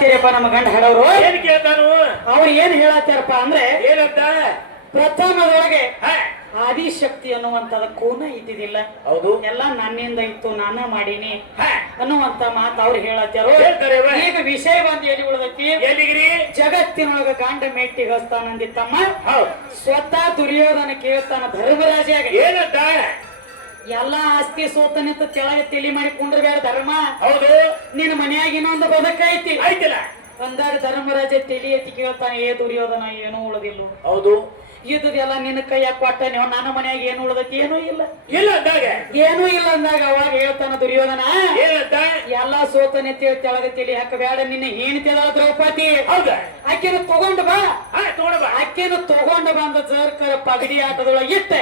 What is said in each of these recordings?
ಕೇಳತ್ತೀರಪ್ಪ ನಮ್ಮ ಗಂಡ ಹಾಡೋರು ಏನ್ ಕೇಳ್ತಾನು ಅವ್ರು ಏನ್ ಹೇಳತ್ತಾರಪ್ಪ ಅಂದ್ರೆ ಏನಂತ ಪ್ರಥಮದೊಳಗೆ ಆದಿಶಕ್ತಿ ಅನ್ನುವಂತದ ಕೂನ ಇದ್ದಿದ್ದಿಲ್ಲ. ಹೌದು ಎಲ್ಲ ನನ್ನಿಂದ ಇತ್ತು ನಾನ ಮಾಡೀನಿ ಹಾ. ಅನ್ನುವಂತ ಮಾತು ಅವ್ರು ಹೇಳತ್ತಾರೋ. ಹೇಳ್ತಾರೆ ಅವ್ರು. ಈಗ ವಿಷಯ ಬಂದು ಎಲ್ಲಿ ಉಳಿದೈತಿ? ಎಲ್ಲಿಗಿರಿ ಜಗತ್ತಿನೊಳಗ ಗಂಡ ಮೆಟ್ಟಿಗೆ ಹಸ್ತಾನಂದಿತ್ತಮ್ಮ. ಹೌದು ಸ್ವತಃ ದುರ್ಯೋಧನ ಕೇಳ್ತಾನ ಧರ್ಮರಾಜಾಗ ಏನಂತ ಎಲ್ಲಾ ಆಸ್ತಿ ಸೋತ ನಿಂತ ಕೆಳಗೆ ತಿಳಿ ಮಾಡಿ ಕುಂಡ್ರಬೇಡ ಧರ್ಮ. ಹೌದು ನಿನ್ನ ಮನ್ಯಾಗ ಇನ್ನೊಂದು ಬದುಕೈತಿ ಆಯ್ತಿಲ್ಲ ಅಂದಾಗ ಧರ್ಮರಾಜ ತಿಳಿ ಎತ್ತಿ ಕೇಳ್ತಾನೆ, ಏ ದುರ್ಯೋಧನ ಏನೂ ಉಳಿದಿಲ್ಲ, ಹೌದು ಇದ್ದುದೆಲ್ಲ ನಿನ್ನ ಕೈಯಾಗ ಕೊಟ್ಟ ನೀವು ನನ್ನ ಮನ್ಯಾಗ ಏನು ಉಳ್ದೈತಿ? ಏನೂ ಇಲ್ಲ. ಇಲ್ಲ ಅಂದಾಗ ಏನೂ ಇಲ್ಲ ಅಂದಾಗ ಅವಾಗ ಹೇಳ್ತಾನ ದುರ್ಯೋಧನ, ಏನಂತ ಎಲ್ಲಾ ಸೋತನೆ ತೆಳಗ ತಿಳಿ ಹಾಕಬೇಡ, ನಿನ್ನ ಹೆಣ್ತಿದ ದ್ರೌಪದಿ ಹೌದಾ ಆಕೆನ ತಗೊಂಡು ಬಾ. ತಗೊಂಡ ಬಾ. ಆಕೆನ ತಗೊಂಡು ಬಂದ ಜರ್ಕರ ಪಗಡಿ ಆಟದೊಳಗೆ ಇಟ್ಟೆ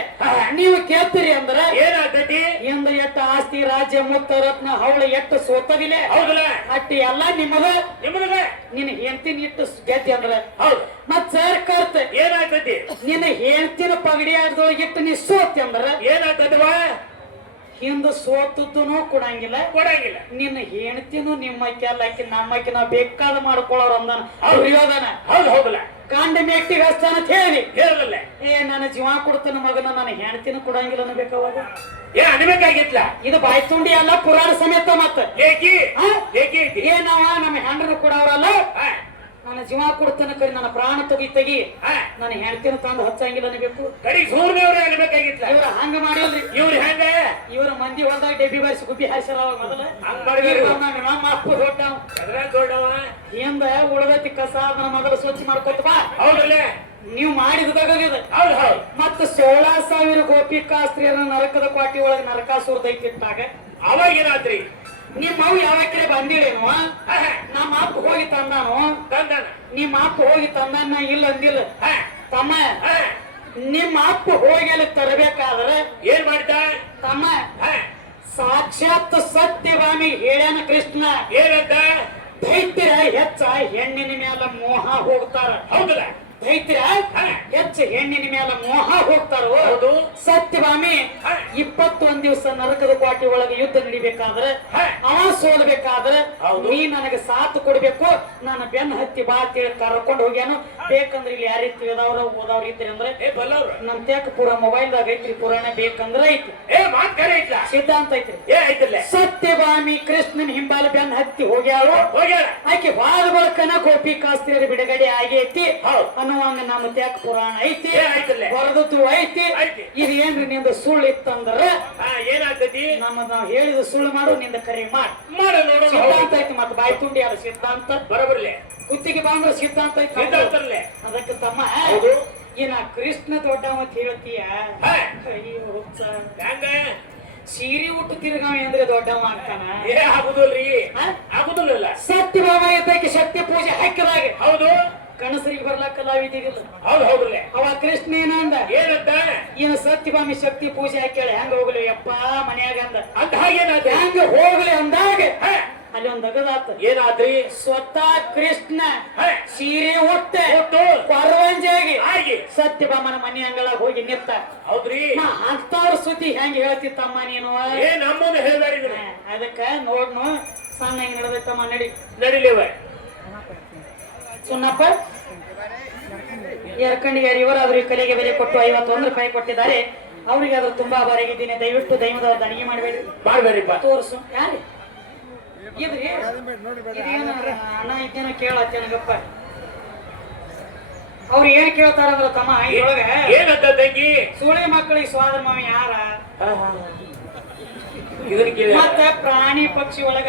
ನೀವು ಕೇಳ್ತೀರಿ ಅಂದ್ರ ಏನಾಗ್ತೈತಿ ಇಂದ ಎಟ್ಟ ಆಸ್ತಿ ರಾಜ್ಯ ಮುತ್ತ ರತ್ನ ಹವಳ ಎಟ್ಟ ಸೋತದಿಲ್ಲ ಹೌದಲ್ಲ ಅಟ್ಟಿ ಎಲ್ಲ ನಿಮ್ಮದ ನಿಮ್ಮದ ನಿನ್ನ ಹೆಂಡತಿನ ಇಟ್ಟು ಗೆದ್ದಿ ಅಂದ್ರ ಹೌದು ಮತ್ ಸರ್ಕರ್ತ ಏನಾಗ್ತೈತಿ ನಿನ್ನ ಹೆಂಡತಿನ ಪಗಡಿ ಆಟದೊಳಗೆ ಇಟ್ಟು ನೀ ಸೋತಿ ಅಂದ್ರ ಏನಾಗ್ತದವಾ ಹಿಂದ ಸೋತದ್ದನು ಕೊಡಂಗಿಲ್ಲ ಕೊಡಂಗಿಲ್ಲ. ನಿನ್ನ ಹೆಂಡತಿನೂ ನಿಮ್ಮಕ್ಕಿ ಅಲ್ಲ ಆಕಿ ನಮ್ಮಕ್ಕಿ ನಾವು ಬೇಕಾದ ಮಾಡ್ಕೊಳ್ಳೋರು ಅಂದಾನ ದುರ್ಯೋಧನ. ಹೌದು ಹೌದಲ್ಲ ಗಂಡ ಮೆಟ್ಟಿಗೆ ಹಚ್ತಾನ ಅಂತ ಹೇಳಿ ಹೇಳಲ್ಲ ಏ ನನ್ನ ಜೀವ ಕೊಡ್ತಾನ ಮಗನ ನನ್ನ ಹೆಂಡತಿನ ಕೊಡಂಗಿಲ್ಲ ಅನ್ಬೇಕಾವಾಗ ಏ ಅನ್ಬೇಕಾಗಿತ್ಲ ಇದು ಬಾಯ್ ತುಂಡಿ ಅಲ್ಲ ಪುರಾಣ ಸಮೇತ ಮತ್ತ ಏಕಿ ಏಕಿ ಐತಿ ಏ ನಾವ ನಮ್ಮ ಹೆಂಡ್ರನ್ನ ಕೊಡವ್ರಲ್ಲ ನನ್ನ ಜೀವ ಕೊಡ್ತಾನ ಕರಿ ನನ್ನ ಪ್ರಾಣ ತೆಗಿ ನನ್ನ ಹೆಂಡತಿನ ತಂದು ಹಚ್ಚಂಗಿಲ್ಲ ಅನ್ಬೇಕು. ಕಡಿ ಸೂರ್ನವ್ರೆ ಅನ್ಬೇಕಾಗಿತ್ಲ ಇವ್ರ ಹಂಗ ಮಾಡಿಲ್ರಿ. ಇವ್ರ ಹೆಂಗ ಇವ್ರ ಮಂದಿ ಹೊಲ್ದಾಗ ಡೆಬ್ಬಿ ಬಾರಿಸಿ ಗುಬ್ಬಿ ಹಾರಿಸ್ಯಾರ ಅವಾಗ ಮೊದಲ ಹಂಗ ಮಾಡಿದ್ರು ನಮ್ಮ ಅಪ್ಪ ದೊಡ್ಡವ ಅದ್ರಾಗ ದೊಡ್ಡವ ಹಿಂದ ಉಳದೈತಿ ಕಸ ಅದನ್ನ ಮೊದಲು ಸ್ವಚ್ಛ ಮಾಡ್ಕೊತ ಬಾ. ಹೌದಲ್ಲ ನೀವು ಮಾಡಿದಾಗ ಹೌದು ಹೌದು ಮತ್ತ 16,000 ಗೋಪಿಕಾಸ್ತ್ರೀಯರ ನರಕದ ಕ್ವಾಟಿ ಒಳಗೆ ನರಕಾಸುರದೈತಿಟ್ಟಾಗ ಅವಾಗ ಏನಾದ್ರಿ ನಿಮ್ಮ ಅವು ಯಾವಕ್ಕಿರೆ ಬಂದಿಳೇನು? ನಮ್ಮ ಅಪ್ಪ ಹೋಗಿ ತಂದಾನು. ತಂದಾನ ನಿಮ್ಮ ಅಪ್ಪ ಹೋಗಿ ತಂದಾನ ಇಲ್ಲ ಅಂದಿಲ್ಲ ತಮ್ಮ. ನಿಮ್ಮ ಅಪ್ಪ ಹೋಗಿ ಅಲ್ಲಿ ತರಬೇಕಾದ್ರೆ ಏನ್ ಮಾಡಿದ ತಮ್ಮ ಸಾಕ್ಷಾತ್ ಸತ್ಯವಾಮಿ ಹೇಳ್ಯಾನ ಕೃಷ್ಣ. ಏನಂತ ದೈತ್ಯರ ಹೆಚ್ಚ ಹೆಣ್ಣಿನ ಮ್ಯಾಲ ಮೋಹ ಹೋಗ್ತಾರ. ಹೌದಲ್ಲ ದೈತ್ಯರ ಹೆಚ್ಚ ಹೆಣ್ಣಿನ ಮ್ಯಾಲ ಮೋಹ ಹೋಗ್ತಾರೋ. ಹೌದು ಸತ್ಯವಾಮಿ 21 ದಿವಸ ನರಕದ ಕ್ವಾಟಿ ಒಳಗೆ ಯುದ್ಧ ನಡಿಬೇಕಾದ್ರೆ ಅವ ಸೋಲ್ಬೇಕಾದ್ರೆ ನೀ ನನಗೆ ಸಾಥ್ ಕೊಡ್ಬೇಕು, ನಾನು ಬೆನ್ನ ಹತ್ತಿ ಬಾ ಅಂತೇಳಿ ಕರ್ಕೊಂಡು ಹೋಗ್ಯಾನು. ಬೇಕಂದ್ರೆ ಇಲ್ಲಿ ಯಾರೀ ತಿಳಿದವ್ರ ಓದವ್ರ ಇದ್ರಿ ಅಂದ್ರೆ ನಮ್ ತೇಕ ಪೂರ ಮೊಬೈಲ್ದಾಗ ಐತ್ರಿ ಪುರಾಣ ಬೇಕಂದ್ರ ಐತಿ ಸಿದ್ಧಾಂತ ಐತ್ರಿ. ಸತ್ಯವಾಮಿ ಕೃಷ್ಣನ್ ಹಿಂಬಾಲ ಬೆನ್ನ ಹತ್ತಿ ಹೋಗ್ಯಾಳು. ಆಕೆ ವಾದ ಬಳಕನ ಗೋಪಿಕಾಸ್ತ್ರೀಯರ ಬಿಡುಗಡೆ ಆಗೈತಿ ಅನ್ನುವಂಗ ನಮ್ಮ ತ್ಯಾಗ ಪುರಾಣ ಐತಿ, ವರದತ್ತು ಐತಿ. ಇದು ಏನ್ರಿ ನಿಂದ ಸುಳ್ಳು ಇತ್ತಂದ್ರ ಏನಾಗ್ತೈತಿ? ನಾವು ಹೇಳಿದ ಸುಳ್ಳು ಮಾಡು, ನಿಂದ ಕರೆ ಮಾಡ ಸಿದ್ಧಾಂತ ಐತಿ. ಮತ್ತ ಬಾಯಿ ತುಂಡಿ ಅಲ್ಲ ಸಿದ್ಧಾಂತ ಬರಬರ್ಲೆ, ಕುತ್ತಿಗೆ ಬಾಂದ್ರ ಸಿದ್ಧಾಂತ ಐತಿ. ಅದಕ್ಕೆ ತಮ್ಮ ಏನ ಕೃಷ್ಣ ದೊಡ್ಡ ಅಂತ ಹೇಳ್ತೀಯ? ಸೀರೆ ಉಟ್ಟು ತಿರ್ಗಾವ ಅಂದ್ರೆ ದೊಡ್ಡವ ಆಗ್ತಾನ? ಆಗುದಿಲ್ಲ. ಸತ್ಯಭಾವ ಇದ್ದಕ್ಕೆ ಶಕ್ತಿ ಪೂಜೆ ಹಾಕಿದಾಗ ಹೌದು ಗಣಸರಿಗೆ ಬರ್ಲಾಕಲ್ಲ ಇದ್ದಿದ್ದಿಲ್ಲ. ಹೌದು ಹೌದಲ್ಲ ಅವ ಕೃಷ್ಣ ಏನಂದ? ಏನಂತ? ಏನು ಸತ್ಯಭಾಮಿ ಶಕ್ತಿ ಪೂಜೆ ಹಾಕ್ಯಾಳ ಹೆಂಗ ಹೋಗ್ಲಿ ಯಪ್ಪ ಮನ್ಯಾಗ ಅಂದ. ಅಂತ ಹಾಗೇನಾದ? ಹೆಂಗ ಹೋಗ್ಲಿ ಅಂದಾಗ ಅಲ್ಲಿ ಒಂದ್ ಅಗದಾತ. ಏನಾದ್ರಿ? ಸ್ವತಃ ಕೃಷ್ಣ ಸೀರೆ ಹೊಟ್ಟೆ ಕೊರವಂಜಾಗಿ ಸತ್ಯಭಾಮನ ಮನೆ ಅಂಗಳ ಹೋಗಿ ನಿಂತ. ಹೌದ್ರಿ ಅಂತವ್ರ ಸುದ್ದಿ ಹೆಂಗ ಹೇಳ್ತಿತ್ತಮ್ಮ ನೀನು? ನಮ್ಮನ್ನ ಹೇಳ್ದಾರಿ. ಅದಕ್ಕ ನೋಡ್ನು ಸಣ್ಣ ಹೆಂಗ್ ನಡೆದೈತಮ್ಮ. ನಡಿಲೇವ ಸುನ್ನಪ್ಪ ಎರಕಂಡಿಗೆ ಇವರು ಅವ್ರಿಗೆ ಕಲೆಗೆ ಬೆಲೆ ಕೊಟ್ಟು 51 ರೂಪಾಯಿ ಕೊಟ್ಟಿದ್ದಾರೆ. ಅವ್ರಿಗೆ ಅದ್ರ ತುಂಬಾ ಬರೆಗಿದ್ದೀನಿ. ದಯವಿಟ್ಟು ದೈವದ ಅಡಿಗೆ ಮಾಡಬೇಡಿ ತೋರಿಸು. ಯಾರಿ ಇದ್ರಿ ಅಣ್ಣ ಇದ್ದೇನೋ ಕೇಳತ್ತೇನಗಪ್ಪ. ಅವ್ರು ಏನ್ ಕೇಳ್ತಾರಂದ್ರ ತಮ್ಮ ಇದ್ರೊಳಗ ಏನಂತ ತಂಗಿ? ಸುಳಿ ಮಕ್ಕಳಿಗೆ ಸ್ವಾದ ಮಾವಿ ಯಾರ ಮತ್ತ ಪ್ರಾಣಿ ಪಕ್ಷಿ ಒಳಗ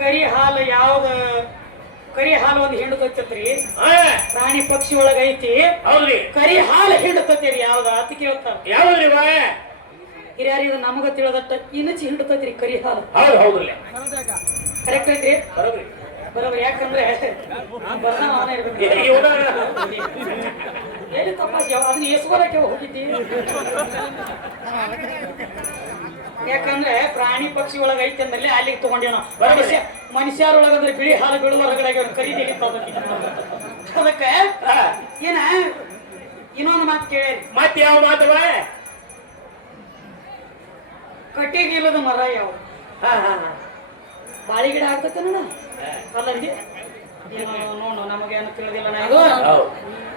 ಕರಿ ಹಾಲು ಯಾವ್ದ? ಕರಿ ಹಾಲು ಒಂದು ಹಿಂಡು ತತ್ತೈತ್ರಿ. ಪ್ರಾಣಿ ಪಕ್ಷಿ ಒಳಗ ಐತಿ. ಹೌದ್ರಿ ಕರಿ ಹಾಲು ಹಿಂಡು ತತ್ತೇರಿ ಯಾವ್ದ ಅಂತ ಕೇಳ್ತಾರ. ಯಾವ್ದ್ರಿ ಹಿರಿಯಾರ ಇದು ನಮಗ ತಿಳಿದಟ್ಟ ಇನ್ನಚಿ ಹಿಂಡತೈತ್ರಿ ಕರಿ ಹಾಲು. ಹೌದು ಹೌದ್ರಿ ಕರೆಕ್ಟ್ ಐತ್ರಿ ಬರೋಬ್ರಿ. ಯಾಕಂದ್ರೆ ಬರ್ತಾವ ಅವನ ಇರ್ಬೇಕು. ಎಲ್ಲಿ ತಪ್ಪಾಸಿ ಅದನ್ನ ಎಸ್ಕೊಳಕ್ಕೆ ಹೋಗಿದ್ದಿ. ಯಾಕಂದ್ರೆ ಪ್ರಾಣಿ ಪಕ್ಷಿ ಒಳಗ ಐತಿ ಅಂದಲ್ಲಿ ಅಲ್ಲಿಗೆ ತಗೊಂಡೇನೋ. ಮನುಷ್ಯರೊಳಗಂದ್ರೆ ಬಿಳಿ ಹಾಲು ಬಿಡುವ ಹೊರಗಡೆ ಖರೀದಿ ಅದಕ್ಕ ಏನ ಇನ್ನೊಂದು ಮಾತು ಕೇಳಿ. ಮತ್ತೆ ಯಾವ ಮಾತವ? ಕಟ್ಟಿಗೆ ಇಲ್ಲದ ಮರ ಯಾವ? ಬಾಳಿ ಗಿಡ ಆಗ್ತತೆ ನೋಡ ಅಲ್ಲಂದಿ ನೋಡು ನಮಗೇನು ತಿಳಿದಿಲ್ಲ ನಾ ಇದು ಹೌದು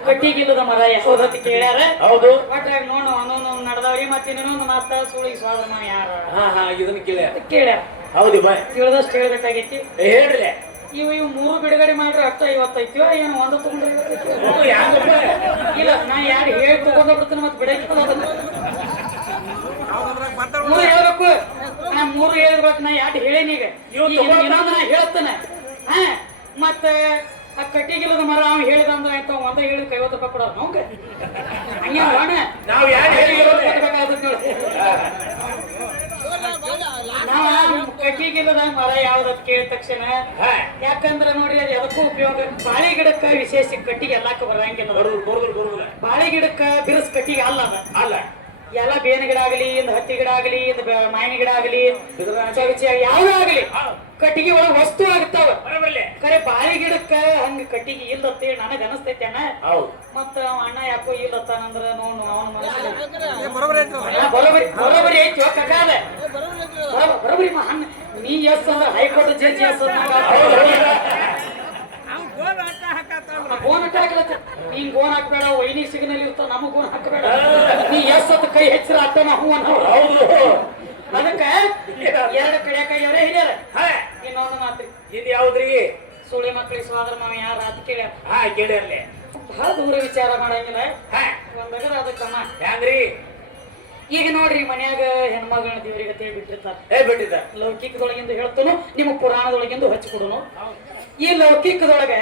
ಕಟ್ಟಿಗಿಲ್ಲದ ಮರ ಯಶೋದತಿ ಕೇಳ್ಯಾರ ಹೌದು ಒಟ್ರಾಗ ನೋಡು ಒಂದೊಂದು ನಡೆದವ್ರಿ ಮತ್ತೆ ಇನ್ನೊಂದು ಮಾತ ಸುಳಿ ಸ್ವಾದ್ರಮ ಯಾರ ಹಾ ಇದನ್ನ ಕೇಳ ಕೇಳ್ಯಾರ ಹೌದು ಬಾ ತಿಳಿದಷ್ಟು ಹೇಳ್ಬೇಕಾಗೈತಿ ಹೇಳ್ರಿ ಇವು ಮೂರು ಬಿಡುಗಡೆ ಮಾಡ್ರೆ ಅಷ್ಟ 50 ಐತಿವ ಏನು ಒಂದು ತಗೊಂಡ್ರೆ 50 ಐತಿವ? ಯಾಕಪ್ಪ ಇಲ್ಲ ನಾ ಯಾರು ಹೇಳಿ ತಗೊಂಡ್ಬಿಡ್ತೀನಿ ಮತ್ತೆ ಬಿಡಕ್ಕೆ ಮೂರು ಹೇಳ್ಬೇಕು ನಾ ಮೂರು ಹೇಳ್ಬೇಕು ನಾ ಯಾರು ಹೇಳೇನಿ ಈಗ ಇನ್ನೊಂದು ನಾ ಹೇಳ್ತಾನೆ ಹಾ ಮತ್ತೆ ಆ ಕಟ್ಟಿಗಿಲ್ಲದ ಮರ ಅವ್ನು ಹೇಳಿದ ಅಂದ್ರೆ ಆಯ್ತು ಒಂದ ಹೇಳಿದ್ 50 ರೂಪಾಯಿ ಕೊಡೋದು ನಮ್ಗೆ ಹಂಗೆ ಮಾಡೋಣ ನಾವ್ ಯಾರು ನಾವ್ ಕಟ್ಟಿಗಿಲ್ಲದ ಮರ ಯಾವ್ದತ್ ಕೇಳಿದ ತಕ್ಷಣ ಯಾಕಂದ್ರೆ ನೋಡ್ರಿ ಅದು ಎದಕ್ಕೂ ಉಪಯೋಗ ಬಾಳೆ ಗಿಡಕ್ಕ ವಿಶೇಷ ಕಟ್ಟಿಗೆ ಎಲ್ಲಾಕ ಬರಂಗಿಲ್ಲ ಬಾಳೆ ಗಿಡಕ್ಕ ಬಿರುಸ್ ಕಟ್ಟಿಗೆ ಅಲ್ಲ ಅದ ಅಲ್ಲ ಎಲ್ಲ ಬೇವಿನ ಗಿಡ ಆಗಲಿ ಇಂದ ಹತ್ತಿ ಗಿಡ ಆಗಲಿ ಇಂದ ಮಾವಿನ ಗಿಡ ಆಗಲಿ ಚಗಚಿ ಯಾವ್ದು ಆಗಲಿ ಕಟ್ಟಿಗೆ ಒಳಗ ವಸ್ತು ಆಗ್ತಾವ ಖರೆ ಬಾಳೆ ಗಿಡಕ್ಕ ಹಂಗ ಕಟ್ಟಿಗೆ ಇಲ್ಲತ್ತೇಳಿ ನನಗ ಅನಸ್ತೈತಿ ಅಣ್ಣ ಮತ್ತ ಅಣ್ಣ ಯಾಕೋ ಇಲ್ಲತ್ತಾನಂದ್ರ ನೋಡು ಅವನ ಬರೋಬರಿ ಐತಿ ಕಕಾದ ಬರೋಬರಿ ನೀ ಎಸ್ ಅಂದ್ರ ಹೈಕೋರ್ಟ್ ಜಡ್ಜಿ ಎಸ್ ಗೋನ್ ಹಾಕ್ಲತ್ತ ನೀನ್ ಗೋನ್ ಹಾಕ್ಬೇಡ ವೈನಿ ಸಿಗ್ನಲ್ ಇರ್ತಾವ ನಮಗ್ ಗೋನ್ ಹಾಕಬೇಡ ನೀ ಎಸ್ ಅಂತ ಕೈ ಹೆಚ್ಚರ ಆತ ನಾವು ಅದಕ್ಕ 2 ಕಡೆ ಕೈಯವರೇ ಹಿರಿಯರ ಇನ್ನೊಂದು ಮಾತ್ರಿ ಇದು ಯಾವ್ದ್ರಿ ಸುಳಿ ಮಕ್ಕಳಿಗೆ ಸೋದರ ಮಾವ ಯಾರ ಅಂತ ಕೇಳ್ಯಾರ ಕೇಳಿರ್ಲಿ ಬಹಳ ದೂರ ವಿಚಾರ ಮಾಡಂಗಿಲ್ಲ ಒಂದಾಗ ಅದಕ್ಕಮ್ಮ ಹ್ಯಾಂಗ್ರಿ ಈಗ ನೋಡ್ರಿ ಮನ್ಯಾಗ ಹೆಣ್ಮಗಳನ್ನ ದೇವರಿಗೆ ತೇ ಬಿಟ್ಟಿರ್ತಾರ ಬಿಟ್ಟಿದ್ದ ಲೌಕಿಕದೊಳಗಿಂದ ಹೇಳ್ತಾನು ನಿಮಗ್ ಪುರಾಣದೊಳಗಿಂದ ಹಚ್ಚಿಕೊಡುನು ಈ ಲೌಕಿಕದೊಳಗ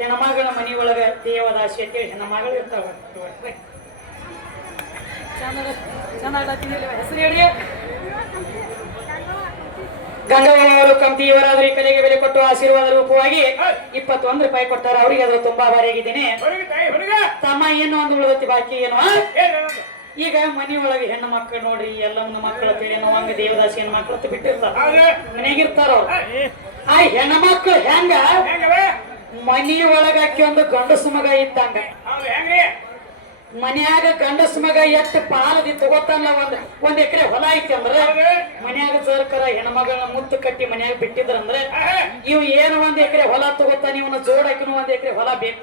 ಹೆಣ್ಮಗಳ ಮನೆಯೊಳಗ ದೇವದಾಸಿ ಅಂತೇಳಿ ಹೆಣ್ಮಗಳು ಇರ್ತಾವ ಹೆಸರು ಹೇಳಿ ಗಂಗವ್ವರು ಕಂತಿ ಇವರಾದ್ರೂ ಕಲೆಗೆ ಬೆಲೆ ಕೊಟ್ಟು ಆಶೀರ್ವಾದ ರೂಪವಾಗಿ 21 ರೂಪಾಯಿ ಕೊಟ್ಟಾರ ಅವ್ರಿಗೆ ಅದ್ರ ತುಂಬಾ ಭಾರಿಯಾಗಿದ್ದೀನಿ ತಮ್ಮ ಏನು ಒಂದು ಉಳಿದತಿ ಬಾಕಿ ಏನು ಈಗ ಮನೆಯೊಳಗೆ ಹೆಣ್ಣು ಮಕ್ಕಳು ನೋಡ್ರಿ ಎಲ್ಲಮ್ಮನ ಮಕ್ಕಳು ಅಂತೇಳಿ ನಾವು ಹಂಗ ದೇವದಾಸಿ ಹೆಣ್ಣು ಮಕ್ಕಳು ಅಂತ ಬಿಟ್ಟಿರ್ತಾರ ಮನೆಗಿರ್ತಾರ ಅವ್ರು ಆ ಹೆಣ್ಣು ಮಕ್ಕಳು ಹೆಂಗ ಮನೆಯೊಳಗ ಆಕಿ ಒಂದು ಗಂಡಸು ಮಗ ಇದ್ದಂಗ ಮನ್ಯಾಗ ಗಂಡಸ ಮಗ ಎಷ್ಟು ಪಾಲದಿ ತಗೋತಾನ ಒಂದ್ ಎಕರೆ ಹೊಲ ಐತಿ ಅಂದ್ರೆ ಮನ್ಯಾಗ ಸರ್ಕಾರ ಹೆಣ್ಮಗಳನ್ನ ಮುತ್ತು ಕಟ್ಟಿ ಮನ್ಯಾಗ ಬಿಟ್ಟಿದ್ರಂದ್ರೆ ಇವ್ ಏನು 1 ಎಕರೆ ಹೊಲ ತಗೋತಾನ ಇವನ ಜೋಡಾಕಿನ 1 ಎಕರೆ ಹೊಲ ಬೇಕು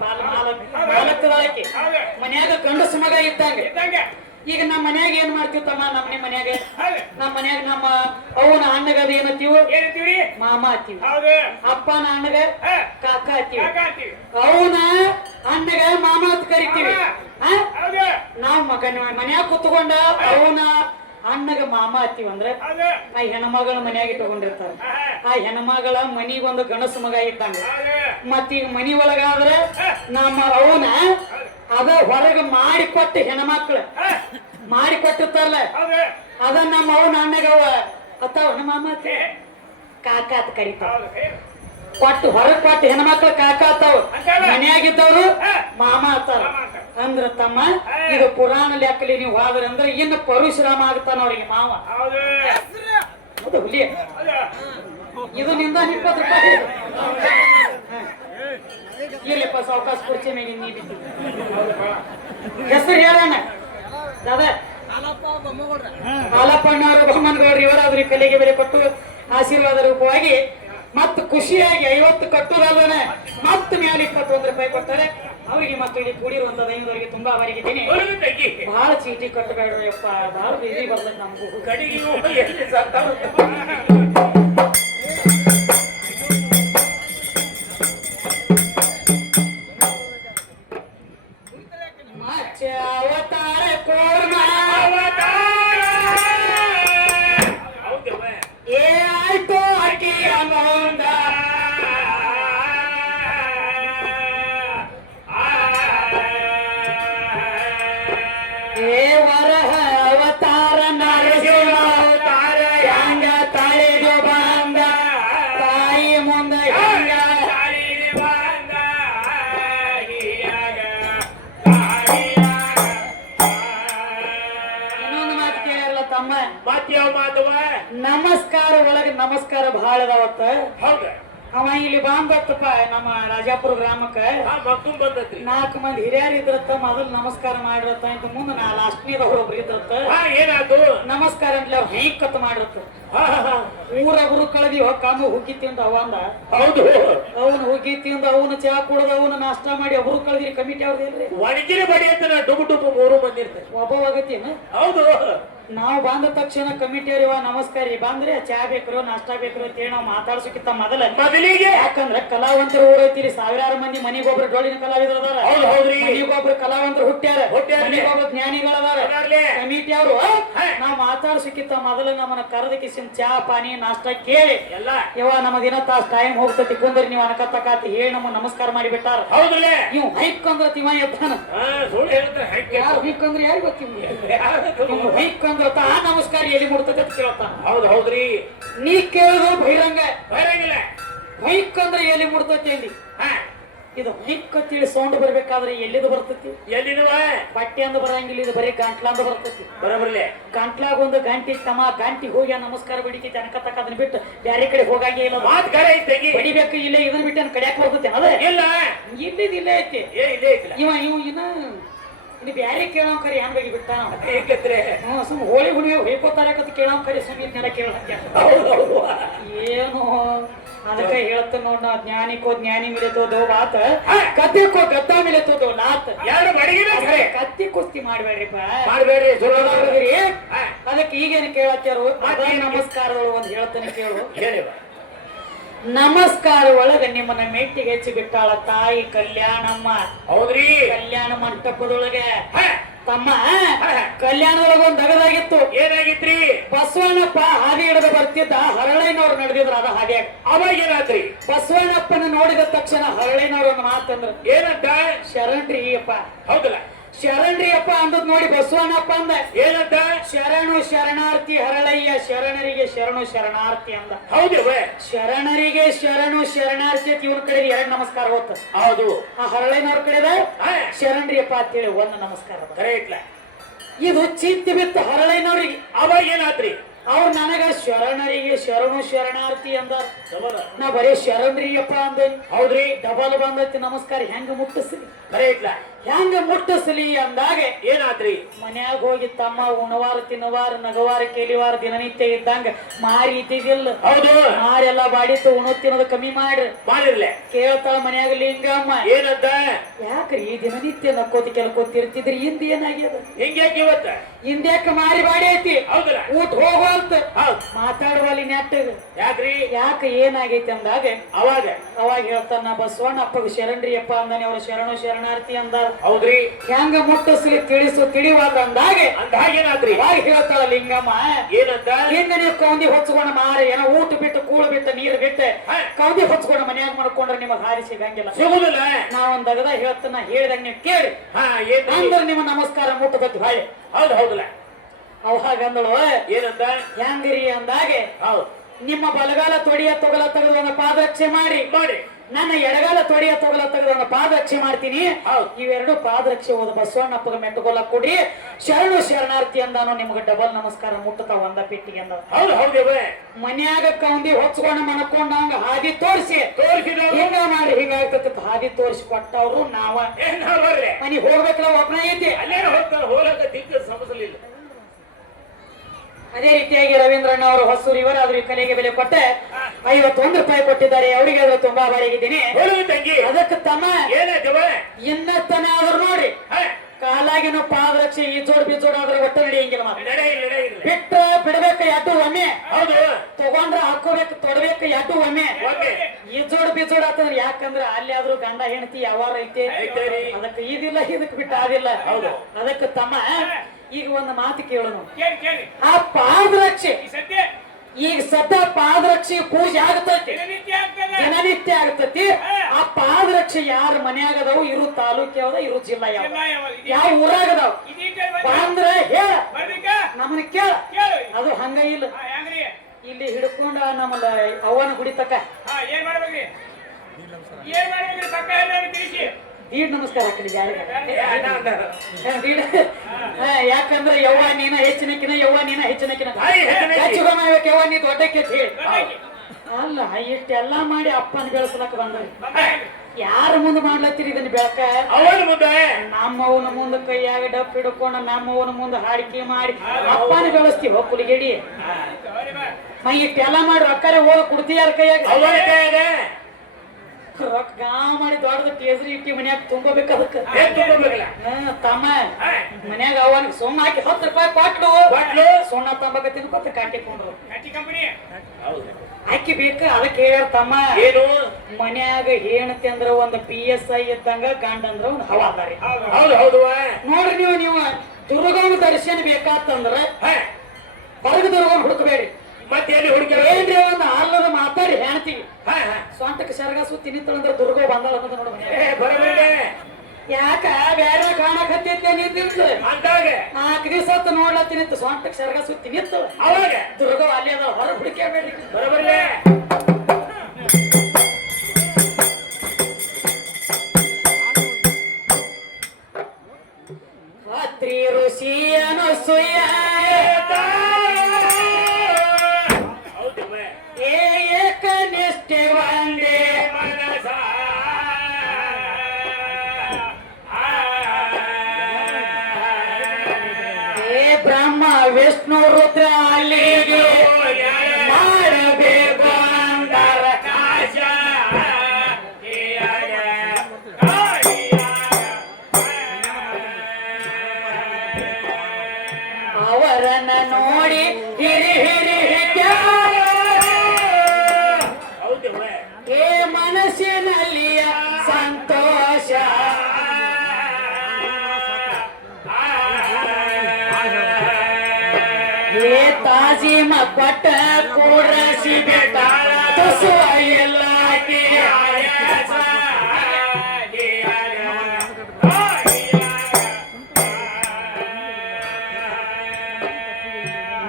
ಮಾಲಕದಾಕಿ ಮನ್ಯಾಗ ಗಂಡಸ ಮಗ ಇದ್ದಂಗ ಈಗ ನಮ್ಮ ಮನ್ಯಾಗ ಏನ್ ಮಾಡ್ತೀವಿ ತಮ್ಮ ನಮ್ಮ ಮನ್ಯಾಗ ನಮ್ಮ ಅವನ ಅಣ್ಣಗ ಅದ ಏನತ್ತೀವಿ ಮಾಮ ಅತ್ತೀವಿ ಅಪ್ಪನ ಅಣ್ಣಗ ಕಾಕ ಅತ್ತೀವಿ ಅವನ ಅಣ್ಣಗ ಮಾಮ ಅಂತ ಕರಿತೀವಿ ನಾವ್ ಮನ್ಯಾಗ ಕುತ್ಕೊಂಡ ಅವನ ಅಣ್ಣಗ ಮಾಮ ಅತ್ತೀವಿ ಅಂದ್ರೆ ಆ ಹೆಣ್ಮಗಳ ಮನ್ಯಾಗ ಇಟ್ಕೊಂಡಿರ್ತಾರ ಆ ಹೆಣ್ಮಗಳ ಮನಿಗೊಂದು ಗಣಸ ಮಗ ಇದ್ದಂಗ ಮತ್ತೀಗ ಮನಿ ಒಳಗಾದ್ರೆ ನಮ್ಮ ಅವನ ಅದ ಹೊರಗ ಮಾಡಿಕೊಟ್ಟ ಹೆಣ್ಮಕ್ಳು ಮಾಡಿಕೊಟ್ಟಿರ್ತಾರಲ್ಲ ಅದ ನಮ್ಮ ಅವನ ಅಣ್ಣಗವ ಅತ್ತಾವ ನಮ್ಮ ಮಾಮ ಕಾಕ ಅಂತ ಕರಿತಾವ ಕೊಟ್ಟು ಹೊರಗ್ ಕೊಟ್ಟು ಹೆಣ್ಮಕ್ಳು ಕಾಕ ಆತಾವ ಮನ್ಯಾಗಿದ್ದವ್ರು ಮಾಮ ಆತಾರ ಅಂದ್ರ ತಮ್ಮ ಇದು ಪುರಾಣ ಲೆಕ್ಕಲಿ ನೀವು ಹೋದ್ರಿ ಅಂದ್ರೆ ಇನ್ನು ಪರಶುರಾಮ ಆಗ್ತಾನ ಅವ್ರಿಗೆ ಮಾವ ಹೌದು ಹುಲಿ ಇದು ನಿಂದ 20 ರೂಪಾಯಿ ಇರ್ಲಿಪ್ಪ ಸಾವಕಾಶ ಕುರ್ಚಿ ಮೇಲೆ ನೀ ಬಿಟ್ಟಿದ್ದ ಹೆಸರು ಹೇಳೋಣ ದಾದಾ ಹಾಲಪ್ಪಣ್ಣವರು ಬೊಮ್ಮನಗೌಡ್ರು ಇವರಾದ್ರೂ ಕಲೆಗೆ ಬೆಲೆ ಕೊಟ್ಟು ಆಶೀರ್ವಾದ ರೂಪವಾಗಿ ಮತ್ತು ಖುಷಿಯಾಗಿ 50 ಕಟ್ಟುದಲ್ಲನೆ ಮತ್ತೆ ಮೇಲೆ 21 ರೂಪಾಯಿ ಕೊಡ್ತಾರೆ ಅವರಿಗೆ ಮತ್ತು ಇಲ್ಲಿ ಕೂಡಿರುವಂತ ದೈವದವರಿಗೆ ತುಂಬಾ ಅವರಿಗಿದ್ದೀನಿ ಬಹಳ ಚೀಟಿ ಕಟ್ಟಬೇಡ್ರಪ್ಪ ಬಹಳ ಬಿಸಿ ಬರ್ತದೆ ನಮಗೂ ಅವತಾರ ಕೋರ್ಮ ಏ ಆಯ್ತು ಅಕ್ಕಿ ಅಮೌಂದ ಏ ವರಹ ಅವತಾರ ನರಸಿಂಹ ಅವತಾರ ಹೆಂಗ ತಾಳಿದು ಬಂದ ತಾಯಿ ಮುಂದ ಹೆಂಗ ಇನ್ನೊಂದು ಮಾತು ಕೇಳಲ್ಲ ತಮ್ಮ ಯಾವ ಮಾತವ ನಮಸ್ಕಾರ ಒಳಗೆ ನಮಸ್ಕಾರ ಬಹಳ ಅದಾವತ್ತ ಹೌದ ಅವ ಇಲ್ಲಿ ಬಾಂಬತ್ತಪ್ಪ ನಮ್ಮ ರಾಜಾಪುರ ಗ್ರಾಮಕ್ಕ ಮಕ್ಕಳು ಬಂದತ್ರಿ 4 ಮಂದಿ ಹಿರಿಯರು ಇದ್ರತ್ತ ಮೊದಲು ನಮಸ್ಕಾರ ಮಾಡಿರತ್ತ ಇಂತ ಮುಂದೆ ಲಾಸ್ಟ್ನೇದವ್ರು ಒಬ್ರು ಇದ್ರತ್ತ ಏನಾಯ್ತು ನಮಸ್ಕಾರ ಅಂತ ಅವ್ರು ಹೆಂಗ್ ಕತ್ ಮಾಡಿರತ್ತ ಊರ ಗುರು ಕಳದಿ ಕಾಮ ಹುಗ್ಗಿ ತಿಂದ ಅವ ಅಂದ ಹೌದು ಅವನು ಹುಗ್ಗಿ ತಿಂದ ಅವನು ಚಾ ಕುಡ್ದ ಅವನು ನಾಷ್ಟ ಮಾಡಿ ಅವ್ರು ಕಳದಿರಿ ಕಮಿಟಿ ಅವ್ರದೇನ್ರಿ ಒಣಗಿನ ಬಡಿ ಅಂತ ನಾ ಡುಬು ಡುಬು ಮೂರು ಮಂದಿ ಇರ್ತಾರೆ ಒಬ್ಬವಾಗತ್ತೇನು ಹೌದು ನಾವು ಬಂದ ತಕ್ಷಣ ಕಮಿಟಿ ಅವ್ರಿವ ನಮಸ್ಕಾರ ರೀ ಬಂದ್ರೆ ಚಾ ಬೇಕ್ರು ನಾಷ್ಟ ಬೇಕ್ರು ಅಂತ ಹೇಳಿ ನಾವು ಮಾತಾಡ್ಸೋಕ್ಕಿಂತ ಮೊದಲಿಗೆ ಯಾಕಂದ್ರ ಕಲಾವಂತರು ಊರೈತಿರಿ ಸಾವಿರಾರು ಮಂದಿ ಮನಿಗೊಬ್ರು ಡೊಳ್ಳಿನ ಕಲಾವಿದರು ಅದಾರ ಹೌದು ಹೌದ್ರಿ ಮನಿಗೊಬ್ರು ಕಲಾವಂತರು ಹುಟ್ಟ್ಯಾರ ಹುಟ್ಟ್ಯಾರ. ಮನಿಗೊಬ್ರು ಜ್ಞಾನಿಗಳದಾರ ಅದಾರ್ಲೆ. ಕಮಿಟಿ ಅವರು ನಾವು ಮಾತಾಡ್ಸೋಕ್ಕಿಂತ ಮೊದಲು ನಮ್ಮನ್ನ ಕರೆದ ಕಿಸಿನ ಚಾ ಪಾನಿ ನಾಷ್ಟ ಕೇಳಿ ಎಲ್ಲ ಯವ್ವ ನಮ್ಮ ದಿನ ತಾಸ್ ಟೈಮ್ ಹೋಗ್ತತಿ ಕುಂದ್ರಿ ನೀವು ಅನಕತ್ತಕಾತಿ ಹೇಳಿ ನಮ್ಮ ನಮಸ್ಕಾರ ಮಾಡಿ ಬಿಟ್ಟಾರ ಹೌದಲ್ಲೇ ಇವ್ ಹೈಕ್ ಅಂದ್ರ ತಿಮ್ಮ ಎತ್ತಾನ ಸುಳ್ಳು ಹೇಳ್ತಾರೆ ಹೈಕ್ ಯಾರು ಹೈಕ್ ಅಂದ್ರೆ ಯಾರು ಗೊತ್ತಿಲ್ಲ ಹೈಕ್ ಅಂದ್ರ ತಾ ನಮಸ್ಕಾರ ಎಲ್ಲಿ ಮುಡ್ತದೆ ಅಂತ ಕೇಳ್ತಾನ ಹೌದು ಹೌದ್ರಿ ನೀ ಕೇಳಿದ್ರು ಬಹಿರಂಗ ಬರಂಗಿಲ್ಲ ಹೈಕ್ ಅಂದ್ರೆ ಎಲ್ಲಿ ಮುಡ್ತತಿ ಅಂದಿ ಹಾ ಇದು ಹೈಕ್ ಅಂತೇಳಿ ಸೌಂಡ್ ಬರ್ಬೇಕಾದ್ರೆ ಎಲ್ಲಿದು ಬರ್ತತಿ ಎಲ್ಲಿನವ ಬಟ್ಟೆ ಅಂದ ಬರಂಗಿಲ್ಲ ಇದು ಬರೀ ಗಂಟ್ಲ ಅಂದ ಬರ್ತತಿ ಬರಬರ್ಲೆ ಗಂಟ್ಲಾಗ ಒಂದು ಗಂಟಿ ತಮ್ಮ ಗಂಟಿ ಹೋಗಿ ನಮಸ್ಕಾರ ಬಿಡಿತೈತಿ ಅನ್ಕತಕ್ಕ ಅದನ್ನ ಬಿಟ್ಟು ಬ್ಯಾರೆ ಕಡೆ ಹೋಗಂಗೆ ಇಲ್ಲ ಅದು. ಮಾತ್ ಕರೆ ಐತಿ ಬಡಿಬೇಕು ಇಲ್ಲ ಇದನ್ನ ಬಿಟ್ಟು ಕಡಿಯಾಕ ಬರ್ತತಿ ಅದೇ ಇಲ್ಲ ಇಲ್ಲಿದ್ ಇಲ್ಲೇ ಐತಿ ಏ ಇಲ್ಲೇ ಐತಿಲ್ಲ ಇವ ಇನ್ನು ಬ್ಯಾರೆ ಕೇಳೋ ಕರಿ ಹೆಂಗ್ ಹೋಗಿ ಬಿಟ್ಟಾನ ಹೇಗತ್ರೆ ಸುಮ್ ಹೋಳಿ ಹುಣ್ಣಿಮೆ ಹೊಯ್ಕೋತಾರಕತ್ ಕೇಳೋ ಕರಿ ಸುಮ್ಮನೆ ಕೇಳಕ್ಕೆ ಹೌದು ಹೌದು ಏನು ಅದಕ್ಕೆ ಹೇಳ್ತ ನೋಡ್ ನಾ ಜ್ಞಾನಿಕೋ ಜ್ಞಾನಿ ಮಿಲಿತೋ ದೋ ಬಾತ್ ಕತ್ತಿಕೋ ಗದ್ದ ಮಿಲಿತೋ ದೋ ನಾತ್ ಯಾರು ಬಡಗಿನ ಖರೆ ಕತ್ತಿ ಕುಸ್ತಿ ಮಾಡ್ಬೇಡ್ರಿಪ್ಪ ಮಾಡಬೇಡ್ರಿ ಹೌದ್ರಿ? ಅದಕ್ಕೆ ಈಗೇನು ಕೇಳತ್ತಾರು ಅದ ನಮಸ್ಕಾರಗಳು ಒಂದ್ ಹೇಳ್ತಾನೆ ಕೇಳು ಹೇಳಿವ ನಮಸ್ಕಾರ ಒಳಗ ನಿಮ್ಮನ್ನ ಮೆಟ್ಟಿಗೆ ಹೆಚ್ಚಿ ಬಿಟ್ಟಾಳ ತಾಯಿ ಕಲ್ಯಾಣಮ್ಮ ಹೌದ್ರಿ ಕಲ್ಯಾಣ ಮಂಟಪದೊಳಗೆ ತಮ್ಮ ಕಲ್ಯಾಣದೊಳಗ ಒಂದ್ ಅಗದಾಗಿತ್ತು ಏನಾಗಿತ್ರಿ ಬಸವಣ್ಣಪ್ಪ ಹಾದಿ ಹಿಡಿದು ಬರ್ತಿದ್ದ ಹರಳೈನವ್ರು ನಡೆದಿದ್ರು ಅದ ಹಾದಿಯಾಗ ಅವಾಗ ಏನಾತ್ರಿ ಬಸವಣ್ಣಪ್ಪನ ನೋಡಿದ ತಕ್ಷಣ ಹರಳೈನವ್ರು ಒಂದು ಮಾತಂದ್ರ ಏನಂತ ಶರಣ್ರಿ ಅಪ್ಪ ಹೌದಲ್ಲ ಶರಣ್ರಿ ಅಪ್ಪ ಅಂದದ್ ನೋಡಿ ಬಸವಣ್ಣಪ್ಪ ಅಂದ ಏನಂತ ಶರಣು ಶರಣಾರ್ಥಿ ಹರಳಯ್ಯ ಶರಣರಿಗೆ ಶರಣು ಶರಣಾರ್ಥಿ ಅಂದ ಹೌದ್ರಿ ಶರಣರಿಗೆ ಶರಣು ಶರಣಾರ್ಥಿ ಅಂತ ಇವ್ರ ಕಡೆ ಎರಡ್ ನಮಸ್ಕಾರ ಹೋತ ಹೌದು ಆ ಹರಳೈನವ್ರ ಕಡೆದ ಶರಣ್ರಿ ಅಪ್ಪ ಅಂತೇಳಿ ಒಂದು ನಮಸ್ಕಾರ ಬಂತ. ಕರೆ ಇಟ್ಲ ಇದು ಚಿಂತೆ ಬಿತ್ತು ಹರಳೈನವ್ರಿಗೆ ಅವಾಗ ಏನಾತ್ರಿ ಅವ್ರು ನನಗ ಶರಣರಿಗೆ ಶರಣು ಶರಣಾರ್ಥಿ ಅಂದ ಡಬಲ್ ನಾ ಬರೀ ಶರಣ್ರಿಯಪ್ಪ ಅಂದೇನಿ ಹೌದ್ರಿ ಡಬಲ್ ಬಂದೈತಿ ನಮಸ್ಕಾರ ಹೆಂಗ ಮುಟ್ಟಿಸ್ಲಿ ಕರೆ ಇಟ್ಲ ಹೆಂಗ ಮುಟ್ಟಿಸ್ಲಿ ಅಂದಾಗೆ ಏನಾತ್ರಿ ಮನ್ಯಾಗ ಹೋಗಿ ತಮ್ಮ ಉಣವಾರ ತಿನ್ನವಾರ ನಗವಾರ ಕೇಳಿವಾರ ದಿನನಿತ್ಯ ಇದ್ದಂಗ ಮಾರಿ ಇದ್ದಿದ್ದಿಲ್ಲ ಹೌದು ಮಾರೆಲ್ಲ ಬಾಡಿತ್ತು ಉಣೋ ತಿನ್ನೋದು ಕಮ್ಮಿ ಮಾಡ್ರಿ ಮಾಡಿರ್ಲೆ ಕೇಳ್ತಾಳ ಮನ್ಯಾಗ ಲಿಂಗಮ್ಮ ಏನಂತ ಯಾಕ್ರಿ ಈ ದಿನನಿತ್ಯ ನಕ್ಕೋತಿ ಕೆಲ್ಕೋತಿರ್ತಿದ್ರಿ ಹಿಂದ ಏನಾಗ್ಯದ ಹಿಂಗ್ಯಾಕೆ ಇವತ್ತ ಹಿಂದ್ಯಾಕ ಮಾರಿ ಬಾಡಿ ಐತಿ ಹೌದಲ್ಲ ಊಟ ಹೋಗುವಂತ ಹೌದ್ ಮಾತಾಡುವಲ್ಲಿ ನೆಟ್ಟಗ ಯಾಕ್ರಿ ಯಾಕೆ ಏನಾಗೈತಿ ಅಂದಾಗ ಅವಾಗ ಅವಾಗ ಹೇಳ್ತಾನ ಬಸವಣ್ಣ ಅಪ್ಪಗ ಶರಣ್ರಿಯಪ್ಪ ಅಂದಾನೆ ಅವ್ರ ಶರಣು ಶರಣಾರ್ಥಿ ಅಂದಾರ ಹೌದ್ರಿ ಹೆಂಗ ಮುಟ್ಟಿಸ್ಲಿ ತಿಳಿಸು ತಿಳಿವಾದ ಅಂದಾಗೆ ಅಂದ ಹಾಗೇನಾತ್ರಿ ಅವಾಗ ಹೇಳ್ತಾಳ ಲಿಂಗಮ್ಮ ಏನಂತ ಹಿಂಗ ನೀವು ಕೌಂದಿ ಹೊಚ್ಕೊಂಡ ಮಾರಿ ಏನೋ ಊಟ ಬಿಟ್ಟು ಕೂಳು ಬಿಟ್ಟು ನೀರು ಬಿಟ್ಟು ಕೌಂದಿ ಹೊಚ್ಕೊಂಡ ಮನ್ಯಾಗ ಮಾಡ್ಕೊಂಡ್ರೆ ನಿಮಗ್ ಹಾರಿ ಸಿಗಂಗಿಲ್ಲ ಸಿಗುದಿಲ್ಲ ನಾ ಒಂದ್ ಅಗದ ಹೇಳ್ತಾನ ಹೇಳಿದಂಗ ನೀವು ಕೇಳಿ ಹಾ ಏನ್ ಅಂದ್ರೆ ನಿಮ್ಮ ನಮಸ್ಕಾರ ಮುಟ್ಟಬೇಕು ಹಾಯ್ ಹೌದು ಹೌದಲ್ಲ ಅವಾಗ ಅಂದಳು ಏನಂತ ಹೆಂಗ್ರಿ ಅಂದಾಗೆ ಹೌದು ನಿಮ್ಮ ಬಲಗಾಲ ತೊಡಿಯ ತೊಗಲ ತೆಗೆದು ಒಂದು ಪಾದರಕ್ಷೆ ಮಾಡಿ ಮಾಡಿ ನನ್ನ ಎಡಗಾಲ ತೊಡಿಯ ತೊಗಲ ತೆಗೆದು ಒಂದು ಪಾದರಕ್ಷೆ ಮಾಡ್ತೀನಿ ಹೌದು ಇವೆರಡು ಪಾದರಕ್ಷೆ ಹೋದ ಬಸವಣ್ಣಪ್ಪಗ ಮೆಟ್ಟುಗೊಲ್ಲ ಕೊಡಿ ಶರಣು ಶರಣಾರ್ಥಿ ಅಂದಾನು ನಿಮ್ಗೆ ಡಬಲ್ ನಮಸ್ಕಾರ ಮುಟ್ಟತಾವ ಒಂದ ಪೆಟ್ಟಿಗೆ ಅಂದ ಹೌದು ಹೌದೇವ ಮನ್ಯಾಗ ಕೌಂದಿ ಹೊಚ್ಕೊಂಡ ಮನ್ಕೊಂಡಂಗ ಹಾದಿ ತೋರಿಸಿ ತೋರಿಸಿದ ಹಿಂಗ ಮಾಡಿ ಹಿಂಗಾಗ್ತದ ಹಾದಿ ತೋರಿಸಿ ಕೊಟ್ಟವ್ರು ನಾವ ಏನ್ ಬರ್ರಿ ಮನಿ ಹೋಗ್ಬೇಕಲ್ಲ ಒಬ್ಬನ ಐತಿ ಅಲ್ಲೇನ ಹೋಗ್ತಾರ ಹೋಗಕ ದಿಕ್ಕ ಸಮಸ್ಯಲಿಲ್ಲ ಅದೇ ರೀತಿಯಾಗಿ ರವೀಂದ್ರಣ್ಣ ಅವರು ಹೊಸೂರು ಇವರಾದ್ರೂ ಈ ಕಲೆಗೆ ಬೆಲೆ ಕೊಟ್ಟೆ 51 ರೂಪಾಯಿ ಕೊಟ್ಟಿದ್ದಾರೆ ಅವರಿಗೆ ಅದು ತುಂಬಾ ಬಾರಿಗಿದ್ದೀನಿ ಹೋಳು ತಂಗಿ ಅದಕ್ಕೆ ತಮ್ಮ ಏನಾಯ್ತವ ಇನ್ನತ್ತನ ಆದ್ರೂ ನೋಡಿ ಕಾಲಾಗಿನ ಪಾದರಕ್ಷೆ ಈ ಜೋಡ್ ಬಿಜೋಡ್ ಆದ್ರೆ ಒಟ್ಟ ನಡೆಯಂಗಿಲ್ಲ ಮಾತ್ರ ನಡೆ ಇಲ್ಲ ಬಿಟ್ಟ ಬಿಡ್ಬೇಕು ಎಟ್ಟು ಒಮ್ಮೆ ಹೌದು ತಗೊಂಡ್ರ ಹಾಕೋಬೇಕು ತೊಡಬೇಕು ಎಟ್ಟು ಒಮ್ಮೆ ಒಮ್ಮೆ ಈ ಜೋಡ್ ಬಿಜೋಡ್ ಆತಂದ್ರೆ ಯಾಕಂದ್ರೆ ಅಲ್ಲಿ ಆದ್ರೂ ಗಂಡ ಹೆಂಡತಿ ಯಾವಾರ ಐತೆ ಐತೇರಿ. ಅದಕ್ಕೆ ಇದಿಲ್ಲ ಇದಕ್ ಬಿಟ್ಟು ಆದಿಲ್ಲ ಹೌದು. ಅದಕ್ಕೆ ತಮ್ಮ ಈಗ ಒಂದು ಮಾತು ಕೇಳೋಣ ಕೇಳಿ ಆ ಪಾದರಕ್ಷೆ ಈ ಸದ್ಯ ಈಗ ಸದ್ಯ ಪಾದರಕ್ಷೆ ಪೂಜೆ ಆಗತೈತಿ ದಿನನಿತ್ಯ ಆಗ್ತದೆ ದಿನನಿತ್ಯ ಆಗತೈತಿ ಆ ಪಾದರಕ್ಷೆ ಯಾರ ಮನ್ಯಾಗ ಅದಾವು ಇರು ತಾಲೂಕ್ ಯಾವ್ದ ಇರು ಜಿಲ್ಲಾ ಯಾವ ಯಾವ ಊರಾಗ ಅದಾವ ಬಂದ್ರ ಹೇಳ ನಮ್ಮನ್ನ ಕೇಳ ಅದು ಹಂಗ ಇಲ್ಲ ಇಲ್ಲಿ ಹಿಡ್ಕೊಂಡ ನಮ್ಮಲ್ಲ ಅವನ ಗುಡಿ ತಕ್ಕ ಏನ್ ಮಾಡ್ಬೇಕ್ರಿ ದೀಡ್ ನಮಸ್ಕಾರ ಹಾಕಲಿ ಯಾಕಂದ್ರೆ ಯವ್ವ ನೀನ ಹೆಚ್ಚಿನಕಿನ ಯವ್ವ ನೀನ ಹೆಚ್ಚಿನಕಿನ ಹೆಚ್ಚುಗಮ್ಬೇಕು ಯವ್ವ ನೀ ದೊಡ್ಡಕ್ಕೆ ಅಂತ ಹೇಳಿ ಅಲ್ಲ ಇಷ್ಟೆಲ್ಲಾ ಮಾಡಿ ಅಪ್ಪನ ಬೆಳೆಸ್ಲಕ್ ಬಂದ್ರಿ ಯಾರ ಮುಂದೆ ಮಾಡ್ಲತ್ತೀರಿ ಇದನ್ನ ಬೆಳಕ ಅವನ ಮುಂದೆ ನಮ್ಮವನ ಮುಂದೆ ಕೈಯಾಗ ಡಪ್ ಹಿಡ್ಕೊಂಡು ನಮ್ಮವನ ಮುಂದೆ ಹಾಡಿಕೆ ಮಾಡಿ ಅಪ್ಪನ ಬೆಳೆಸ್ತೀವಿ ಕುಲಿಗೇಡಿ ಮೈ ಇಟ್ಟೆಲ್ಲ ಮಾಡಿ ರೊಕ್ಕರೆ ಹೋಗಿ ಕುಡ್ತೀಯಾರ ಕೈಯಾಗ ಅವನ ಕೈಯಾಗ ರೊಕ್ಕ ಗಾವ್ ಮಾಡಿ ದೊಡ್ಡದ ಟೇಸ್ರಿ ಇಟ್ಟಿ ಮನ್ಯಾಗ ತುಂಬಬೇಕು ಅದಕ್ಕೆ ಏನ್ ತುಂಬೇಕಲ್ಲ ತಮ್ಮ ಮನ್ಯಾಗ ಅವನಿಗೆ ಸುಮ್ಮ ಹಾಕಿ 10 ರೂಪಾಯಿ ಕೊಟ್ಲು ಕೊಟ್ಲು ಸುಣ್ಣ ತಂಬಕ ತಿನ್ಕೊತ ಕಾಟಿಕೊಂಡ್ರು ಕಟ್ಟಿ ಕಂಪನಿ ಹೌದು ಅಕ್ಕಿ ಬೇಕ ಅದಕ್ಕೆ ಹೇಳ್ಯಾರ ತಮ್ಮ ಏನು ಮನ್ಯಾಗ ಹೆಣ್ತಿ ಅಂದ್ರ ಒಂದು PSI ಇದ್ದಂಗ ಗಂಡ ಅಂದ್ರ ಒಂದು ಹವಾದಾರಿ ಹೌದು ಹೌದು ನೋಡ್ರಿ ನೀವು ದುರ್ಗವ್ನ ದರ್ಶನ ಬೇಕಾತಂದ್ರ ಹೊರಗ ದುರ್ಗವ್ನ ಹುಡುಕಬೇಡಿ ಮತ್ತೆ ಎಲ್ಲಿ ಹುಡುಗಿ ಏನ್ರಿ ಒಂದು ಅಲ್ಲದ ಮಾತಾಡಿ ಹೇಳ್ತೀವಿ ಸ್ವಂತಕ್ಕೆ ಸರಗ ಸುತ್ತಿ ನಿಂತಂದ್ರ ದುರ್ಗ ಬಂದಾಳ ಅನ್ನೋದು ನೋಡ ಬರಬೇಡ ಯಾಕ ಬೇರೆ ಕಾಣಕತ್ತೈತೆ ನಿಂತಿತ್ತು ಅಂದಾಗ 4 ದಿವಸ ನೋಡ್ಲತ್ತಿನಿತ್ತು ಸ್ವಂತಕ್ಕೆ ಸರಗ ಸುತ್ತಿ ನಿಂತು ಅವಾಗ ದುರ್ಗ ಅಲ್ಲಿ ಅದ ಹೊರಗೆ ಹುಡುಕಬೇಡಿ ಬರಬರ್ಲೆ ರಾತ್ರಿ ಋಷಿಯನು ಸುಯ್ಯ ಏಕನಿಷ್ಠೆ ಒಂದೇ ಮನಸ ಬ್ರಹ್ಮ ವಿಷ್ಣು ರುದ್ರ ಅಲ್ಲಿಗೆ ಮಾಡಬೇಕು ಅಂದರ ಕಾಶ ಅವರನ್ನ ನೋಡಿ ಹಿರಿ ಹಿರಿ ಏ ಮನಸ್ಸಿನಲ್ಲಿಯ ಸಂತೋಷ ಏ ತಾಜಿ ಮಕ್ಕಟ ಕೂರಸಿ ಬೆಟ್ಟ ತುಸುವ ಎಲ್ಲ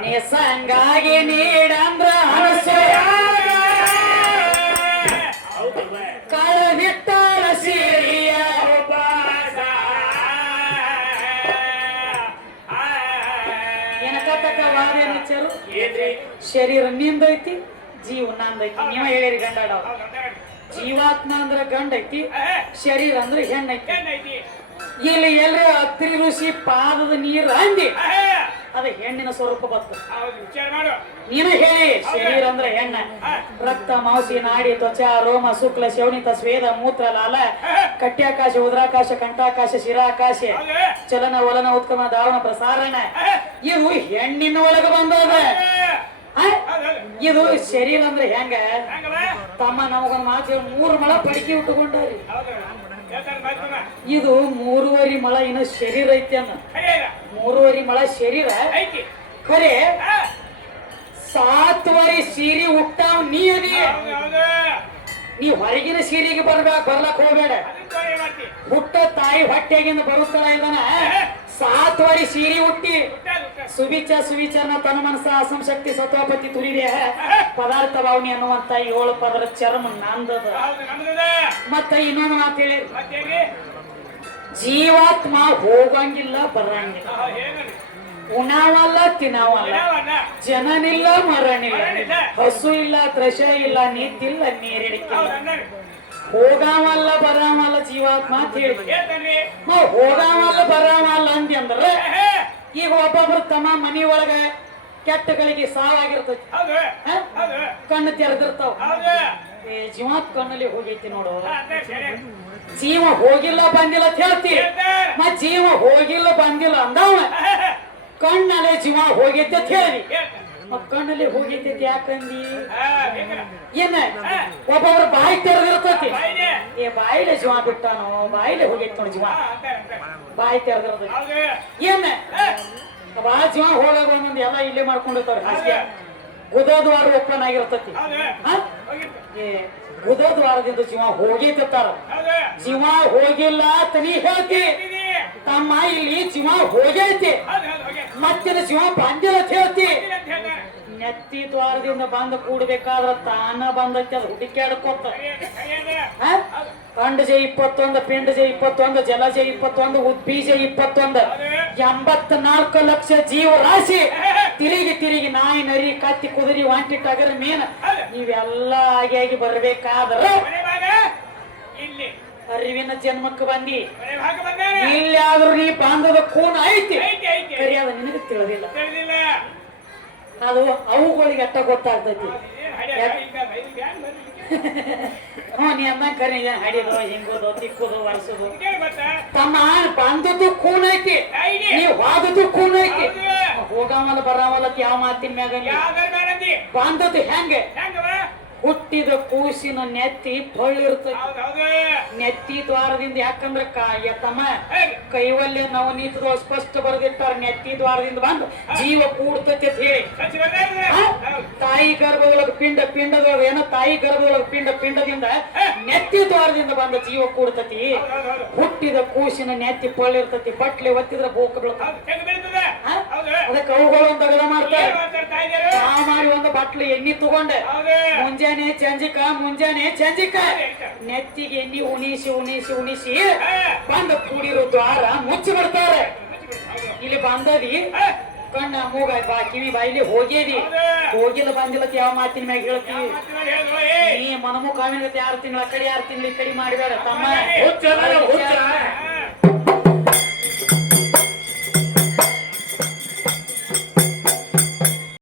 ನಿಸಂಗಾಗಿ ನೀಡಂದ್ರ ಅನಸೂಯ ಕಳವಿಟ್ಟಾರ ಸೀರಿಯ ಏನಕತ್ತಕ್ಕ ವಾದ ಏನಚ್ಚರು ಶರೀರ ನಿಂದೈತಿ ಜೀವ ನಂದೈತಿ ನೀವ ಹೇಳಿರಿ ಗಂಡಾಡವ ಜೀವಾತ್ಮ ಅಂದ್ರ ಗಂಡ ಐತಿ ಶರೀರ ಅಂದ್ರ ಹೆಣ್ಣೈತಿ ಇಲ್ಲಿ ಎಲ್ರ ಅತ್ರಿ ಋಷಿ ಪಾದದ ನೀರು ಅಂದಿ ಅದ ಹೆಣ್ಣಿನ ಸ್ವರೂಪ ಬತ್ತು ನೀನ ಹೇಳಿ ಶರೀರ ಅಂದ್ರ ಹೆಣ್ಣ ರಕ್ತ ಮಾಂಸಿ ನಾಡಿ ತ್ವಚ ರೋಮ ಶುಕ್ಲ ಶೌಣಿತ ಸ್ವೇದ ಮೂತ್ರ ಲಾಲ ಕಟ್ಯಾಕಾಶ ಉದ್ರಾಕಾಶ ಕಂಠಾಕಾಶ ಶಿರಾಕಾಶ ಚಲನ ವಲನ ಉತ್ಕಮ ಧಾವನ ಪ್ರಸಾರಣ ಇದು ಹೆಣ್ಣಿನ ಒಳಗ ಬಂದದ ಇದು ಶರೀರ ಅಂದ್ರೆ ಹೆಂಗ ತಮ್ಮ ನಮಗೊಂದು ಮಾತು 3 ಮಳ ಪಡಿಕೆ ಉಟ್ಕೊಂಡಾರಿ ಇದು 3.5 ಮಳ ಇನ್ನ ಶರೀರ ಐತಿ ಅನ್ನ 3.5 ಮಳ ಶರೀರ ಖರೆ 7.5 ಸೀರೆ ಉಟ್ಟಾವ್ ನೀ ಹೊರಗಿನ ಸೀರೆಗೆ ಬರ್ಲಕ್ ಹೋಗ್ಬೇಡ ಹುಟ್ಟ ತಾಯಿ ಹೊಟ್ಟೆಗಿಂದ ಬರುತ್ತಾಳ ಇದನ್ನ 7.5 ಸೀರೆ ಹುಟ್ಟಿ ಸುವಿಚಾರ ತನ್ನ ಮನಸ್ಸ ಅಸಂಶಕ್ತಿ ಸತ್ವಪತಿ ತುರಿದೆ ಪದಾರ್ಥ ಭಾವನೆ ಅನ್ನುವಂತ 7 ಪದರ ಚರ್ಮ ನಂದದ ಮತ್ತ ಇನ್ನೊಂದು ಮಾತು ಹೇಳಿ ಜೀವಾತ್ಮ ಹೋಗಂಗಿಲ್ಲ ಬರಂಗಿಲ್ಲ ಉಣಾವಲ್ಲ ತಿನ್ನವಲ್ಲ ಜನನಿಲ್ಲ ಮರಣಿಲ್ಲ ಹಸು ಇಲ್ಲ ತ್ರಶ ಇಲ್ಲ ನೀತಿಲ್ಲ ನೀರಿಡಿಕಿಲ್ಲ ಹೋಗಾವಲ್ಲ ಬರಾವಲ್ಲ ಜೀವಾತ್ಮ ಅಂತ ಹೇಳಿ ಹೋಗಾವಲ್ಲ ಬರಾವಲ್ಲ ಅಂದಿ ಅಂದ್ರ ಈಗ ಒಬ್ಬೊಬ್ರು ತಮ್ಮ ಮನಿ ಒಳಗ ಕೆಟ್ಟಗಳಿಗೆ ಸಾವಾಗಿರ್ತೈತಿ ಕಣ್ಣು ತೆರೆದಿರ್ತಾವ ಜೀವಾತ್ ಕಣ್ಣಲ್ಲಿ ಹೋಗೈತಿ ನೋಡು ಜೀವ ಹೋಗಿಲ್ಲ ಬಂದಿಲ್ಲ ಅಂತ ಹೇಳ್ತಿ ಮತ್ ಜೀವ ಹೋಗಿಲ್ಲ ಬಂದಿಲ್ಲ ಅಂದವ ಕಣ್ಣಲ್ಲೇ ಜೀವ ಹೋಗೈತಿ ಅಂತ ಹೇಳಿ ಕಣ್ಣಲ್ಲಿ ಹೋಗಿದ್ದೈತಿ ಯಾಕಂದಿ ಏನ ಒಬ್ಬೊಬ್ರು ಬಾಯಿ ತೆರೆದಿರ್ತೈತಿ ಏ ಬಾಯಿಲೆ ಜೀವ ಬಿಟ್ಟಾನೋ ಬಾಯಿಲೆ ಹೋಗೈತಿ ನೋಡಿ ಜೀವ ಬಾಯಿ ತೆರೆದಿರ್ತೈತಿ ಏನ ಬಾಳ ಜೀವ ಹೋಗಾಗ ಒಂದೊಂದು ಎಲ್ಲ ಇಲ್ಲೇ ಮಾಡ್ಕೊಂಡಿರ್ತಾರ ಹಾಸಿಗೆ ಗುದದ್ವಾರ ಓಪನ್ ಆಗಿರ್ತೈತಿ ಏ ಗುದದ್ವಾರದಿಂದ ಜೀವ ಹೋಗೈತಾರ ಜೀವ ಹೋಗಿಲ್ಲ ತನಿ ಹೇಳ್ತಿ ತಮ್ಮ ಇಲ್ಲಿ ಜೀವ ಹೋಗೈತಿ ಮತ್ತಿನ ಜೀವ ಬಂದಿಲ್ಲ ಅಂತ ಹೇಳ್ತಿ ನೆತ್ತಿ ದ್ವಾರದಿಂದ ಬಂದು ಕೂಡ್ಬೇಕಾದ್ರ ತಾನ ಬಂದೈತಿ ಅದು ಹುಡುಕ್ಯಾಡ್ಕೊತ ಅಂಡಜ 21 ಪಿಂಡಜ 21 ಜಲಜ 21 ಉದ್ಬೀಜ 21 84 ಲಕ್ಷ ಜೀವ ರಾಶಿ ತಿರುಗಿ ನಾಯಿ ನರಿ ಕತ್ತಿ ಕುದುರಿ ವಾಂಟಿ ಟಗರ ಮೀನ್ ಇವೆಲ್ಲ ಆಗಿ ಬರ್ಬೇಕಾದ್ರ ಅರಿವಿನ ಜನ್ಮಕ್ಕೆ ಬಂದಿ ಇಲ್ಲಿ ಆದ್ರೂ ನೀ ಬಾಂಧದ ಕೂನ ಐತಿ ಸರಿಯಾದ ನಿನಗೆ ತಿಳಿದಿಲ್ಲ ಅದು ಅವುಗಳಿಗೆ ಅಟ್ಟ ಗೊತ್ತಾಗ್ತೈತಿ ನೀ ಅಮ್ಮ ಕರಿ ಹಡಿದು ಹಿಂಗುದು ತಿಕ್ಕುದು ಒರೆಸುದು ತಮ್ಮ ಬಂದದ್ದು ಕೂನ್ ಐತಿ ನೀವ್ ಹೋದದ್ದು ಕೂನ್ ಐತಿ ಹೋಗವಲ್ಲ ಬರವಲ್ಲ ಯಾವ ಮಾತಿನ ಮ್ಯಾಗ ಬಂದದ್ದು ಹೆಂಗೆ ಹುಟ್ಟಿದ ಕೂಸಿನ ನೆತ್ತಿ ಪಳ್ಳಿರ್ತೈತಿ ನೆತ್ತಿ ದ್ವಾರದಿಂದ ಯಾಕಂದ್ರ ತಮ್ಮ ಕೈವಲ್ಯ ನವನೀತದ ಸ್ಪಷ್ಟ ಬರೆದಿಟ್ಟಾರ ನೆತ್ತಿ ದ್ವಾರದಿಂದ ಬಂದು ಜೀವ ಕೂಡ್ತೈತಿ ಅಂತ ಹೇಳಿ ತಾಯಿ ಗರ್ಭದೊಳಗ ಪಿಂಡದೊಳಗ ಏನೋ ತಾಯಿ ಗರ್ಭದೊಳಗ ಪಿಂಡದಿಂದ ನೆತ್ತಿ ದ್ವಾರದಿಂದ ಬಂದ ಜೀವ ಕೂಡ್ತತಿ ಹುಟ್ಟಿದ ಕೂಸಿನ ನೆತ್ತಿ ಪಳ್ಳಿರ್ತತಿ ಬಟ್ಲೆ ಒತ್ತಿದ್ರ ಬೋಕ ಬೀಳ್ತದ ಅದಕ್ಕೆ ಅವುಗಳು ಒಂದು ಅಗದ ಮಾಡ್ತಾರೆ ಮಾಡಿ ಒಂದು ಬಟ್ಲು ಎಣ್ಣಿ ತಗೊಂಡೆ ಮುಂಜಾನೆ ಚಂಜಿಕ ನೆತ್ತಿಗೆ ಎಣ್ಣಿ ಉಣಿಸಿ ಬಂದ ಕೂಡಿರೋ ದ್ವಾರ ಮುಚ್ಚಿ ಬಿಡ್ತಾರೆ ಇಲ್ಲಿ ಬಂದದಿ ಕಣ್ಣ ಮೂಗ ಕಿವಿ ಬಾಯಿಲಿ ಹೋಗೇದಿ ಹೋಗಿಲ್ಲ ಬಂದಿಲ್ಲ ಯಾವ ಮಾತಿನ ಮ್ಯಾಗ ಹೇಳ್ತೀವಿ ನೀ ಮನಮು ಕಾವಿನ 6 ತಿಂಗಳ ಕಡೆ 6 ತಿಂಗಳ ಕಡೆ ಮಾಡಿಬೇಡ ತಮ್ಮ